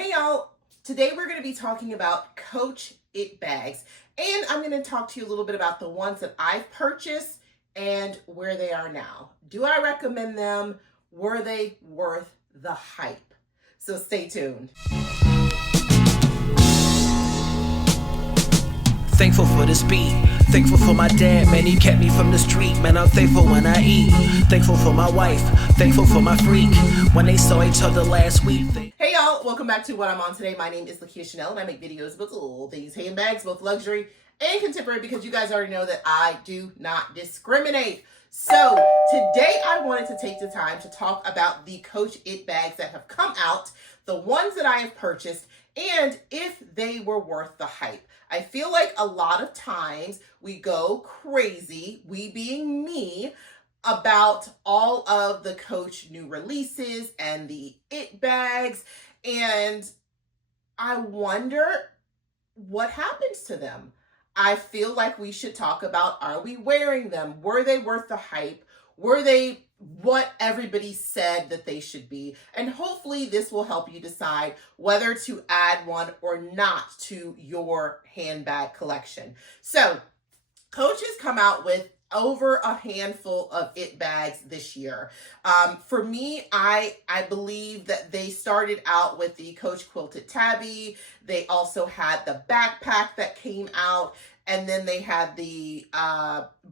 Hey y'all, today we're going to be talking about Coach IT bags, and I'm going to talk to you a little bit about the ones that I've purchased and where they are now. Do I recommend them? Were they worth the hype? So stay tuned. Thankful for this beat, thankful for my dad, man, he kept me from the street, man, I'm thankful when I eat, thankful for my wife, thankful for my freak, when they saw each other last week. Hey y'all, welcome back to what I'm on today. My name is Lakia Chanel and I make videos about all things handbags, both luxury and contemporary, because you guys already know that I do not discriminate. So today I wanted to take the time to talk about the Coach IT bags that have come out, the ones that I have purchased, and if they were worth the hype. I feel like a lot of times we go crazy, we being me, about all of the Coach new releases and the IT bags, and I wonder what happens to them. I feel like we should talk about, are we wearing them? Were they worth the hype? Were they what everybody said that they should be? And hopefully this will help you decide whether to add one or not to your handbag collection. So Coach has come out with over a handful of IT bags this year. For me, I believe that they started out with the Coach Quilted Tabby. They also had the backpack that came out, and then they had the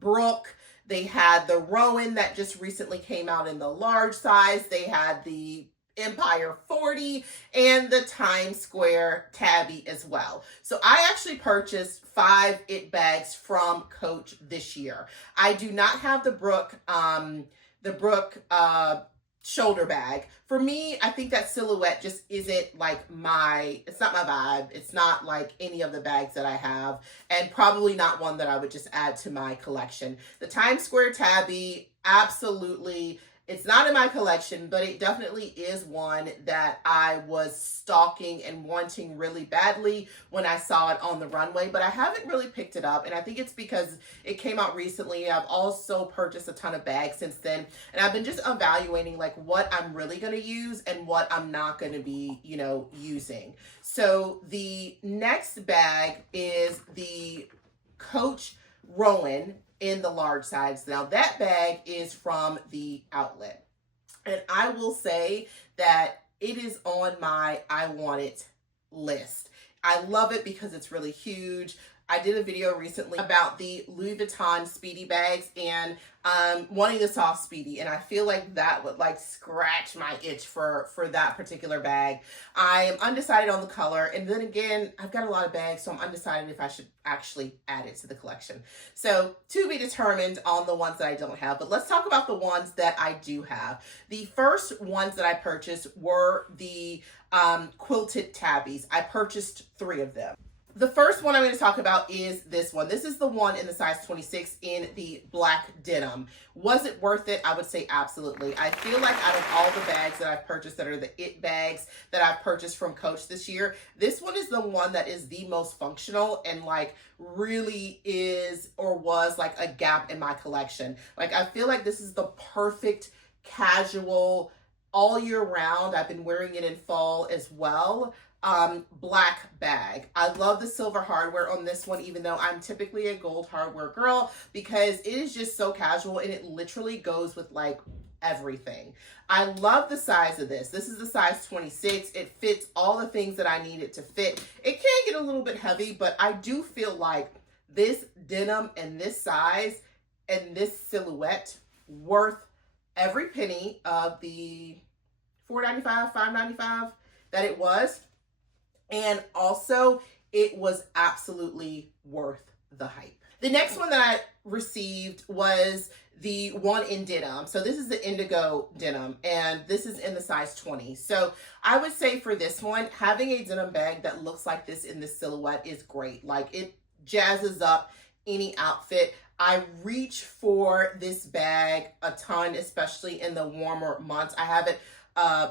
Brook. They had the Rowan that just recently came out in the large size. They had the Empire 40 and the Times Square Tabby as well. So I actually purchased 5 IT bags from Coach this year. I do not have the Brook shoulder bag. For me, I think that silhouette just isn't like it's not my vibe. It's not like any of the bags that I have, and probably not one that I would just add to my collection. The Times Square Tabby, absolutely. It's not in my collection, but it definitely is one that I was stalking and wanting really badly when I saw it on the runway, but I haven't really picked it up, and I think it's because it came out recently. I've also purchased a ton of bags since then, and I've been just evaluating like what I'm really going to use and what I'm not going to be, using. So the next bag is the Coach Rowan in the large size. Now that bag is from the outlet, and I will say that it is on my I want it list. I love it because it's really huge. I did a video recently about the Louis Vuitton Speedy bags and wanting the soft Speedy, and I feel like that would like scratch my itch for that particular bag. I am undecided on the color, and then again, I've got a lot of bags, so I'm undecided if I should actually add it to the collection. So to be determined on the ones that I don't have, but let's talk about the ones that I do have. The first ones that I purchased were the Quilted Tabbies. I purchased 3 of them. The first one I'm going to talk about is this one. This is the one in the size 26 in the black denim. Was it worth it? I would say absolutely. I feel like out of all the bags that I've purchased that are the IT bags that I've purchased from Coach this year, this one is the one that is the most functional and like really is or was like a gap in my collection. Like I feel like this is the perfect casual all year round. I've been wearing it in fall as well. Black bag. I love the silver hardware on this one, even though I'm typically a gold hardware girl, because it is just so casual and it literally goes with like everything. I love the size of this. This is the size 26. It fits all the things that I need it to fit. It can get a little bit heavy, but I do feel like this denim and this size and this silhouette worth every penny of the $4.95, $5.95 that it was. And also, it was absolutely worth the hype. The next one that I received was the one in denim. So this is the Indigo Denim, and this is in the size 20. So I would say for this one, having a denim bag that looks like this in this silhouette is great. Like it jazzes up any outfit. I reach for this bag a ton, especially in the warmer months. I have it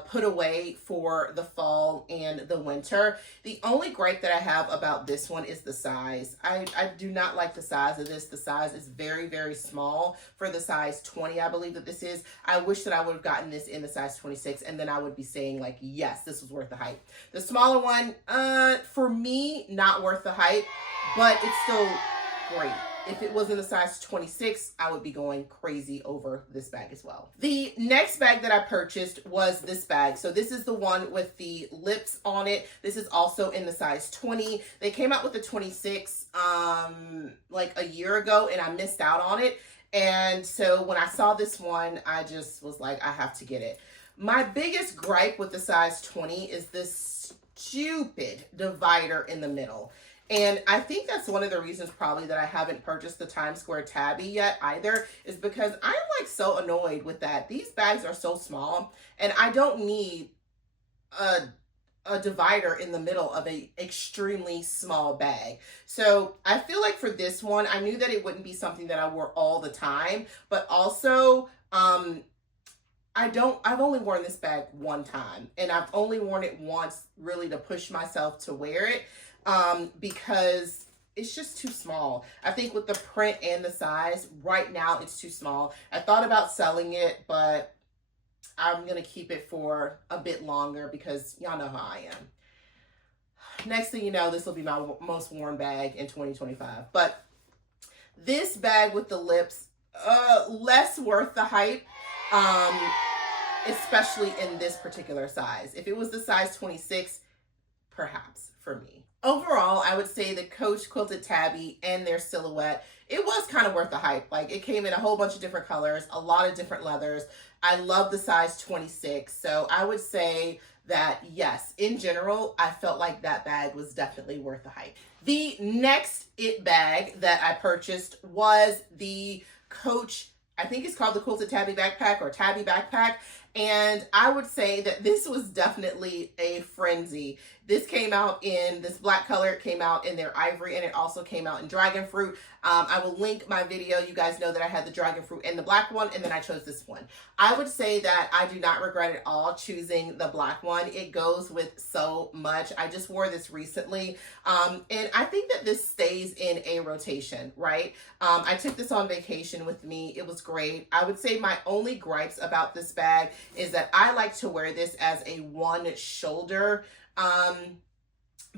put away for the fall and the winter. The only gripe that I have about this one is the size. I do not like the size of this. The size is very, very small for the size 20, I believe that this is. I wish that I would have gotten this in the size 26, and then I would be saying like, yes, this was worth the hype. The smaller one, for me, not worth the hype, but it's still great. If it was in a size 26, I would be going crazy over this bag as well. The next bag that I purchased was this bag. So this is the one with the lips on it. This is also in the size 20. They came out with the 26 like a year ago, and I missed out on it. And so when I saw this one, I just was like, I have to get it. My biggest gripe with the size 20 is this stupid divider in the middle. And I think that's one of the reasons probably that I haven't purchased the Times Square Tabby yet either, is because I'm like so annoyed with that. These bags are so small, and I don't need a divider in the middle of a extremely small bag. So I feel like for this one, I knew that it wouldn't be something that I wore all the time, but also I've only worn this bag one time, and I've only worn it once really to push myself to wear it. Because it's just too small. I think with the print and the size, right now it's too small. I thought about selling it, but I'm going to keep it for a bit longer because y'all know how I am. Next thing you know, this will be my most worn bag in 2025. But this bag with the lips, less worth the hype, especially in this particular size. If it was the size 26, perhaps for me. Overall, I would say the Coach Quilted Tabby and their silhouette, it was kind of worth the hype. Like, it came in a whole bunch of different colors, a lot of different leathers. I love the size 26. So I would say that, yes, in general, I felt like that bag was definitely worth the hype. The next IT bag that I purchased was the Coach, I think it's called the Quilted Tabby Backpack or Tabby Backpack. And I would say that this was definitely a frenzy. This came out in this black color. It came out in their ivory, and it also came out in dragon fruit. I will link my video. You guys know that I had the dragon fruit and the black one, and then I chose this one. I would say that I do not regret at all choosing the black one. It goes with so much. I just wore this recently, and I think that this stays in a rotation, right? I took this on vacation with me. It was great. I would say my only gripes about this bag is that I like to wear this as a one shoulder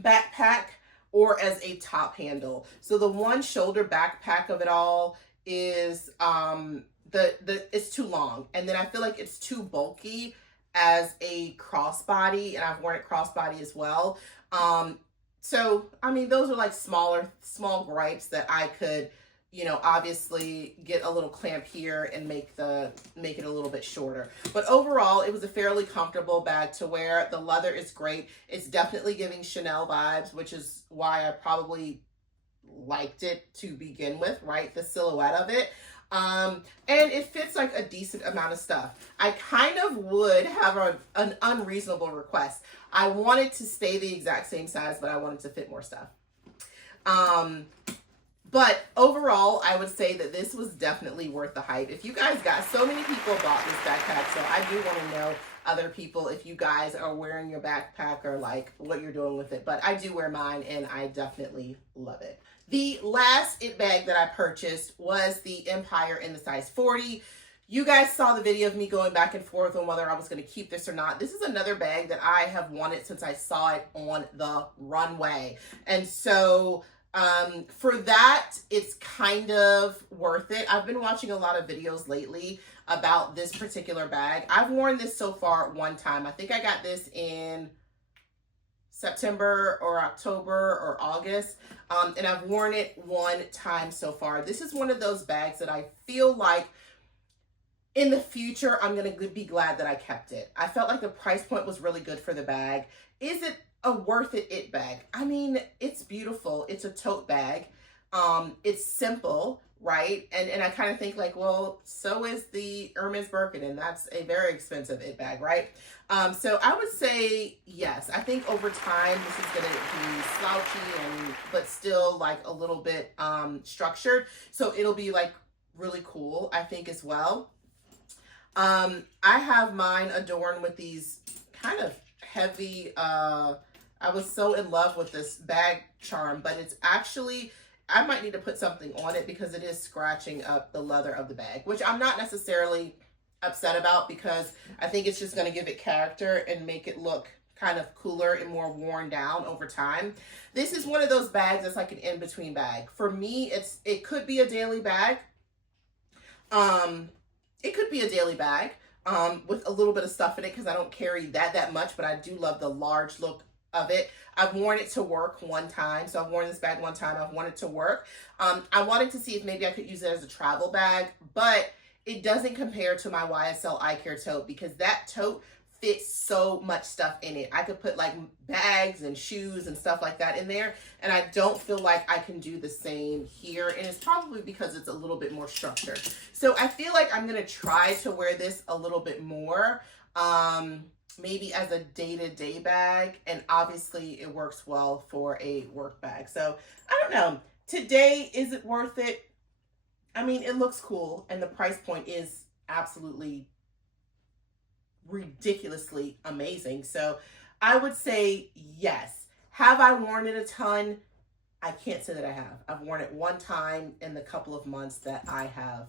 backpack or as a top handle. So the one shoulder backpack of it all is it's too long, and then I feel like it's too bulky as a crossbody, and I've worn it crossbody as well. So I mean, those are like small gripes that I could, you know, obviously get a little clamp here and make it a little bit shorter. But overall, it was a fairly comfortable bag to wear. The leather is great. It's definitely giving Chanel vibes, which is why I probably liked it to begin with, right? The silhouette of it. And it fits like a decent amount of stuff. I kind of would have an unreasonable request. I wanted to stay the exact same size, but I wanted to fit more stuff. But overall, I would say that this was definitely worth the hype. If you guys so many people bought this backpack, so I do want to know other people if you guys are wearing your backpack or like what you're doing with it. But I do wear mine, and I definitely love it. The last IT bag that I purchased was the Empire in the size 40. You guys saw the video of me going back and forth on whether I was going to keep this or not. This is another bag that I have wanted since I saw it on the runway. And so for that, it's kind of worth it. I've been watching a lot of videos lately about this particular bag. I've worn this so far one time. I think I got this in September or October or August. And I've worn it one time so far. This is one of those bags that I feel like in the future, I'm going to be glad that I kept it. I felt like the price point was really good for the bag. Is it a worth it bag? I mean, it's beautiful. It's a tote bag. It's simple, right? And I kind of think like, well, so is the Hermes Birkin, and that's a very expensive it bag, right? So I would say yes. I think over time this is gonna be slouchy but still like a little bit structured. So it'll be like really cool, I think, as well. I have mine adorned with these kind of heavy, I was so in love with this bag charm, but it's actually, I might need to put something on it because it is scratching up the leather of the bag, which I'm not necessarily upset about because I think it's just going to give it character and make it look kind of cooler and more worn down over time. This is one of those bags that's like an in-between bag. For me, it could be a daily bag. It could be a daily bag with a little bit of stuff in it because I don't carry that much, but I do love the large look of it. I've worn it to work one time. So I've worn this bag one time. I've worn it to work. I wanted to see if maybe I could use it as a travel bag, but it doesn't compare to my YSL Eye Care tote because that tote fits so much stuff in it. I could put like bags and shoes and stuff like that in there, and I don't feel like I can do the same here, and it's probably because it's a little bit more structured. So I feel like I'm gonna try to wear this a little bit more, maybe as a day-to-day bag, and obviously it works well for a work bag. So I don't know, today, is it worth it? I mean, it looks cool, and the price point is absolutely ridiculously amazing. So I would say yes. Have I worn it a ton? I can't say that I have. I've worn it one time in the couple of months that I have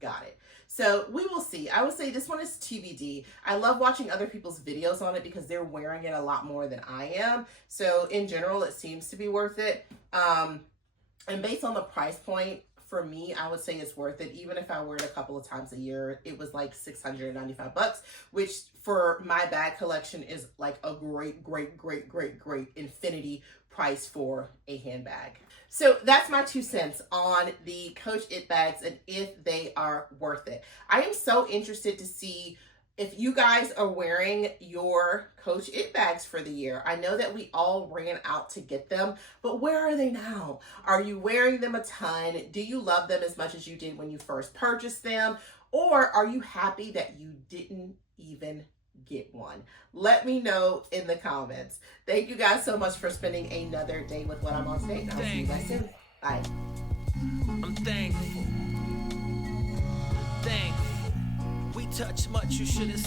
got it. So we will see. I would say this one is TBD. I love watching other people's videos on it because they're wearing it a lot more than I am. So in general, it seems to be worth it. And based on the price point, for me, I would say it's worth it. Even if I wear it a couple of times a year, it was like $695, which for my bag collection is like a great infinity price for a handbag. So that's my 2 cents on the Coach It bags and if they are worth it. I am so interested to see if you guys are wearing your Coach It bags for the year. I know that we all ran out to get them, but where are they now? Are you wearing them a ton? Do you love them as much as you did when you first purchased them? Or are you happy that you didn't even get one? Let me know in the comments. Thank you guys so much for spending another day with What I'm On Today. I'll see you guys soon. Bye. I'm thankful. We touch much, you should have